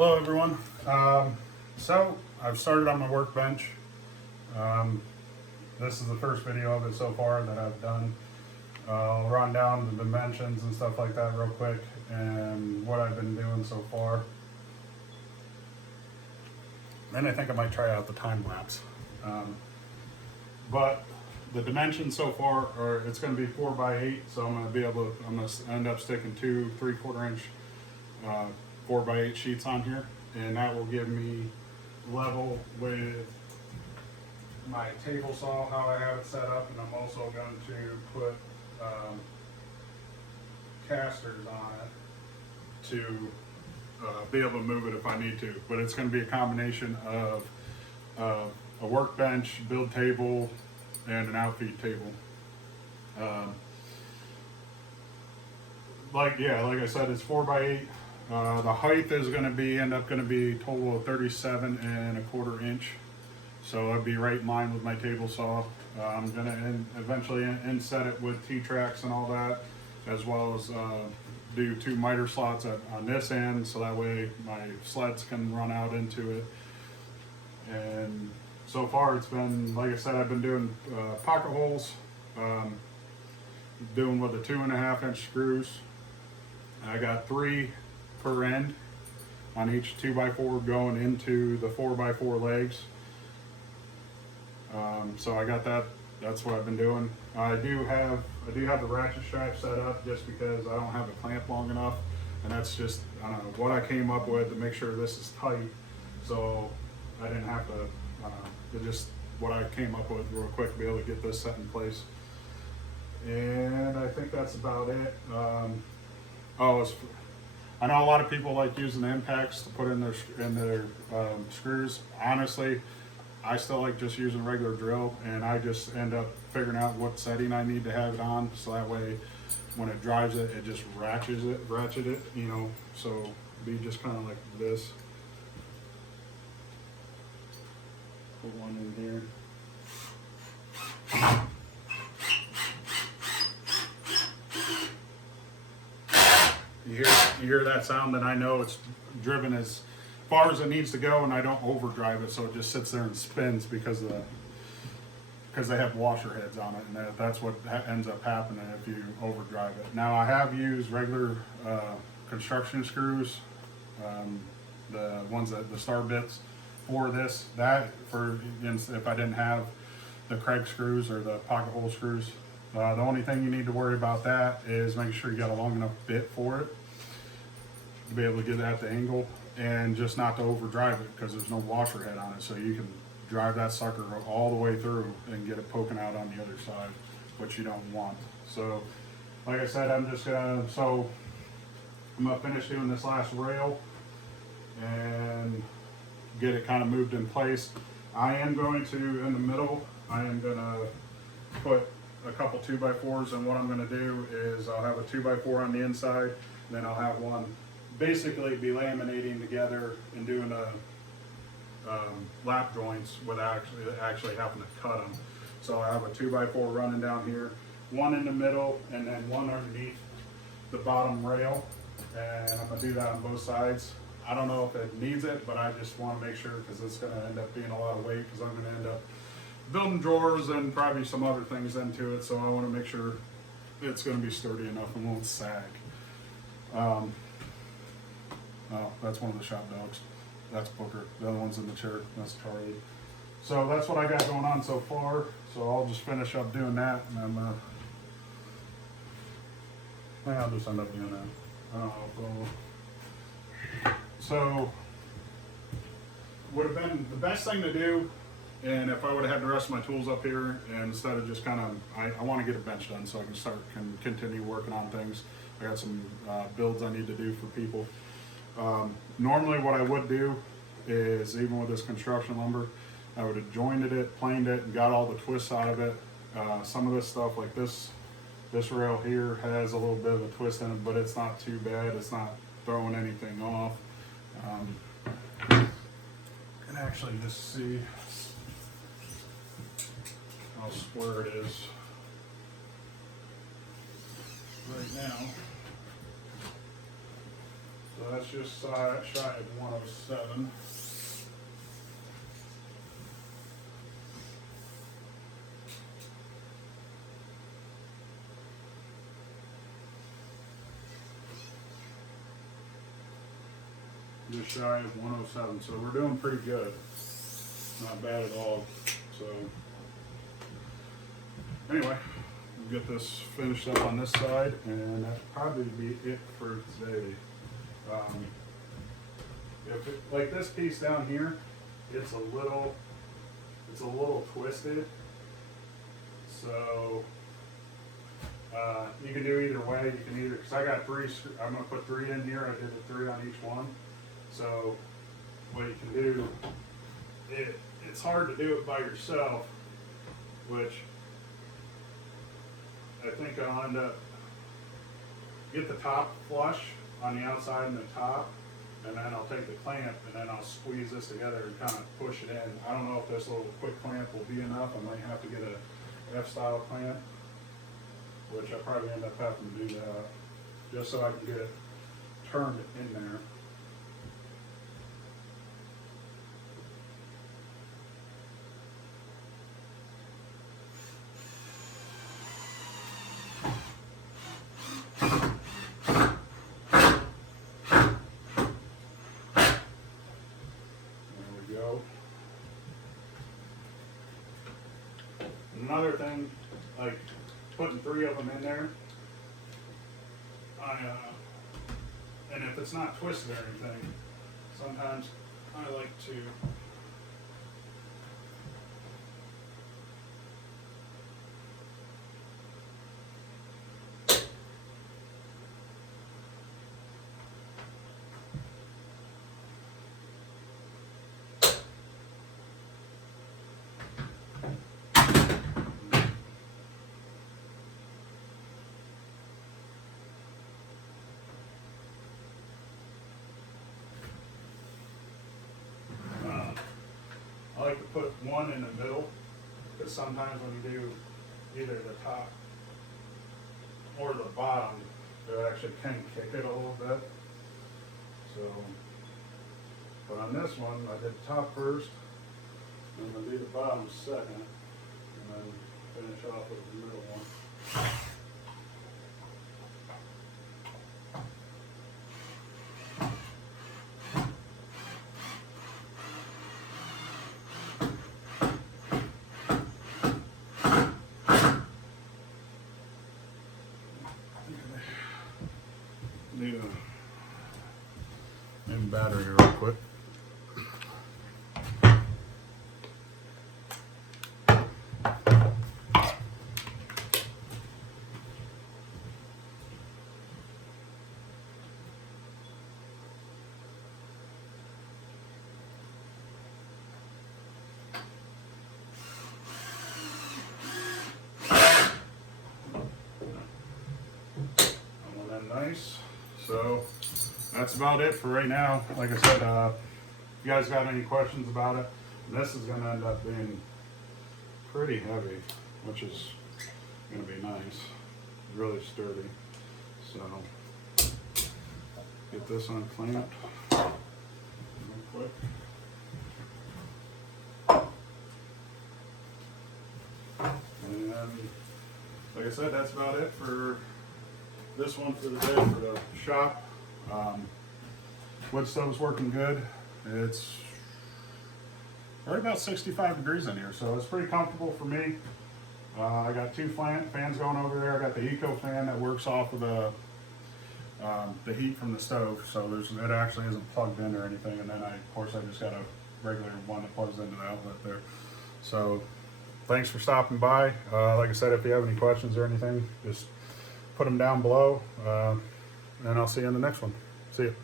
Hello everyone. So I've started on my workbench. This is the first video of it so far that I've done. I'll run down the dimensions and stuff like that real quick and what I've been doing so far. Then I think I might try out the time lapse. But the dimensions so far are, it's going to be 4x8, so I'm going to end up sticking 2 3/4 inch 4x8 sheets on here, and that will give me level with my table saw, how I have it set up. And I'm also going to put casters on it to be able to move it if I need to. But it's going to be a combination of a workbench, build table, and an outfeed table. Like I said, it's 4x8. The height is going to end up going to be total of 37 1/4 inch. So that'd be right in line with my table saw. I'm going to eventually inset it with T-tracks and all that, as well as do 2 miter slots on this end, so that way my sleds can run out into it. And so far it's been, like I said, I've been doing pocket holes, doing with the 2.5 inch screws. I got 3 per end on each 2x4 going into the 4x4 legs. So I got that. That's what I've been doing. I do have the ratchet strap set up just because I don't have a clamp long enough, and that's just, I don't know, what I came up with to make sure this is tight. So I didn't have to. It's just what I came up with real quick to be able to get this set in place. And I think that's about it. I know a lot of people like using the impacts to put in their screws. Honestly, I still like just using regular drill, and I just end up figuring out what setting I need to have it on, so that way when it drives it, it just ratchet it, you know. So be just kind of like this. Put one in here. You hear that sound, then I know it's driven as far as it needs to go, and I don't overdrive it, so it just sits there and spins because they have washer heads on it, and that's what ends up happening if you overdrive it. Now I have used regular construction screws, the ones that the star bits for this. If I didn't have the Craig screws or the pocket hole screws. The only thing you need to worry about that is making sure you got a long enough bit for it to be able to get it at the angle, and just not to overdrive it because there's no washer head on it, so you can drive that sucker all the way through and get it poking out on the other side, which you don't want. So like I said, I'm gonna finish doing this last rail and get it kind of moved in place. I am going to, in the middle, I am gonna put a couple 2x4s, and what I'm going to do is I'll have a 2x4 on the inside, and then I'll have one basically be laminating together and doing lap joints without actually having to cut them. So I have a 2x4 running down here, one in the middle, and then one underneath the bottom rail, and I'm going to do that on both sides. I don't know if it needs it, but I just want to make sure, because it's going to end up being a lot of weight, because I'm going to end up building drawers and probably some other things into it, so I want to make sure it's going to be sturdy enough and won't sag. Oh, that's one of the shop dogs. That's Booker. The other one's in the chair. That's Charlie. So that's what I got going on so far. So I'll just finish up doing that, and then I'll just end up doing that. I don't know. So would have been the best thing to do. And if I would have had the rest of my tools up here, and instead of just kind of, I want to get a bench done so I can continue working on things. I got some builds I need to do for people. Normally what I would do is, even with this construction lumber, I would have jointed it, planed it, and got all the twists out of it. Some of this stuff, like this rail here, has a little bit of a twist in it, but it's not too bad. It's not throwing anything off. You can actually just see how square it is right now. So that's just shy of 107. Just shy of 107, so we're doing pretty good. Not bad at all. So anyway, we'll get this finished up on this side, and that'll probably be it for today. If it, like this piece down here, it's a little twisted. So you can do either way. You can either, because I got three. I'm gonna put 3 in here. I did the 3 on each one. So what you can do, it's hard to do it by yourself, which I think I'll end up get the top flush on the outside and the top, and then I'll take the clamp and then I'll squeeze this together and kind of push it in. I don't know if this little quick clamp will be enough. I might have to get a F-style clamp, which I probably end up having to do that just so I can get it turned in there. Another thing, like putting 3 of them in there, and if it's not twisted or anything, sometimes I like to I like to put one in the middle, because sometimes when you do either the top or the bottom, it actually can kick it a little bit. So, but on this one, I did the top first, and I'm going to do the bottom second, and then finish off with the middle one. Need a new battery real quick. Nice. So that's about it for right now. Like I said, if you guys got any questions about it, this is going to end up being pretty heavy, which is going to be nice. Really sturdy. So get this unclamped real quick. And like I said, that's about it for this one for the day for the shop. Wood stove's working good. It's right about 65 degrees in here, so it's pretty comfortable for me. I got 2 fans going over there. I got the Eco fan that works off of the heat from the stove, so it actually isn't plugged in or anything. And then of course I just got a regular one that plugs into the outlet there. So thanks for stopping by. Like I said, if you have any questions or anything, just put them down below, and I'll see you in the next one. See you.